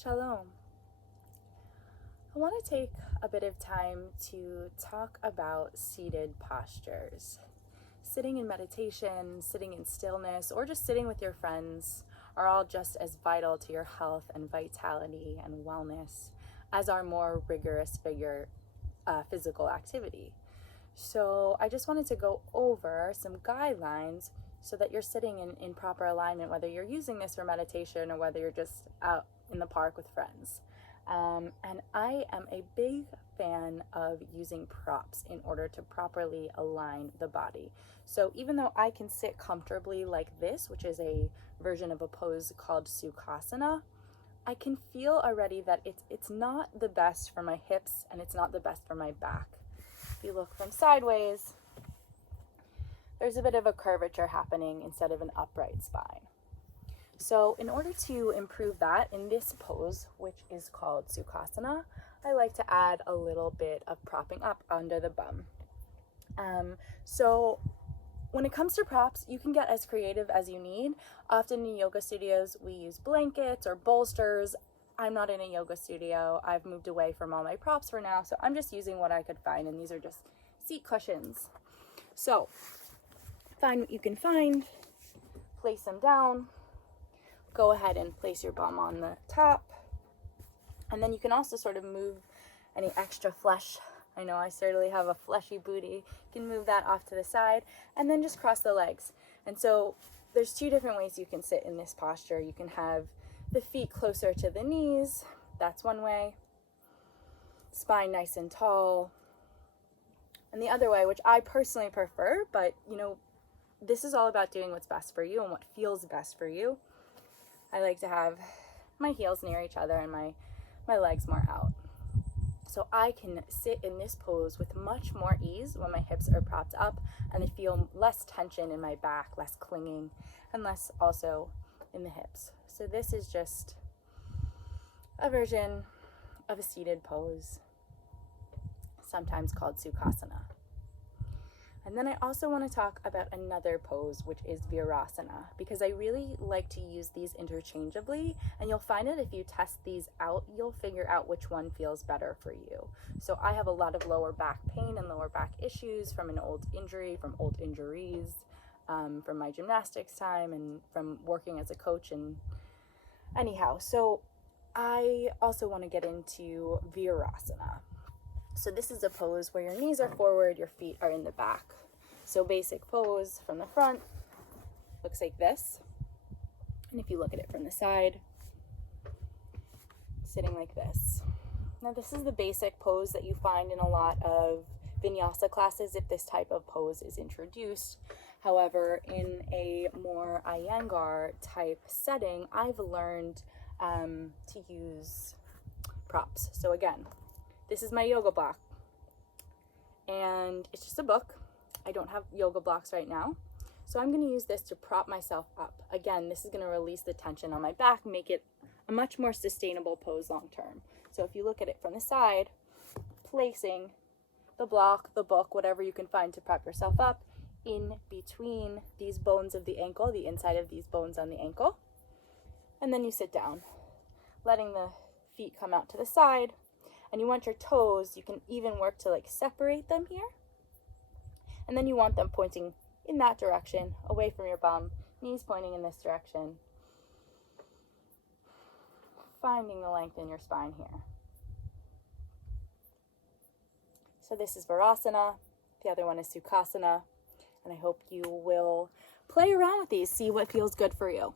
Shalom. I want to take a bit of time to talk about seated postures. Sitting in meditation, sitting in stillness, or just sitting with your friends are all just as vital to your health and vitality and wellness as our more rigorous physical activity. So I just wanted to go over some guidelines so that you're sitting in proper alignment, whether you're using this for meditation or whether you're just out in the park with friends. And I am a big fan of using props in order to properly align the body. So even though I can sit comfortably like this, which is a version of a pose called sukhasana, I can feel already that it's not the best for my hips and it's not the best for my back. If you look from sideways, there's a bit of a curvature happening instead of an upright spine. So in order to improve that in this pose, which is called sukhasana, I like to add a little bit of propping up under the bum. So when it comes to props, you can get as creative as you need. Often in yoga studios, we use blankets or bolsters. I'm not in a yoga studio. I've moved away from all my props for now, so I'm just using what I could find, and these are just seat cushions. So find what you can find, place them down. Go ahead and place your bum on the top. And then you can also sort of move any extra flesh. I know I certainly have a fleshy booty. You can move that off to the side and then just cross the legs. And so there's two different ways you can sit in this posture. You can have the feet closer to the knees. That's one way. Spine nice and tall. And the other way, which I personally prefer, but this is all about doing what's best for you and what feels best for you. I like to have my heels near each other and my legs more out. So I can sit in this pose with much more ease when my hips are propped up and I feel less tension in my back, less clinging, and less also in the hips. So this is just a version of a seated pose, sometimes called sukhasana. And then I also want to talk about another pose, which is virasana, because I really like to use these interchangeably, and you'll find that if you test these out, you'll figure out which one feels better for you. So I have a lot of lower back pain and lower back issues from an old injury, from old injuries, from my gymnastics time and from working as a coach. And anyhow, so I also want to get into virasana. So this is a pose where your knees are forward, your feet are in the back. So basic pose from the front looks like this. And if you look at it from the side, sitting like this. Now this is the basic pose that you find in a lot of vinyasa classes if this type of pose is introduced. However, in a more Iyengar type setting, I've learned to use props. So again, this is my yoga block, and it's just a book. I don't have yoga blocks right now, so I'm going to use this to prop myself up. Again, this is going to release the tension on my back, make it a much more sustainable pose long term. So if you look at it from the side, placing the block, the book, whatever you can find to prop yourself up in between these bones of the ankle, the inside of these bones on the ankle, and then you sit down, letting the feet come out to the side. And you want your toes, you can even work to separate them here. And then you want them pointing in that direction, away from your bum, knees pointing in this direction. Finding the length in your spine here. So this is virasana, the other one is sukhasana, and I hope you will play around with these, see what feels good for you.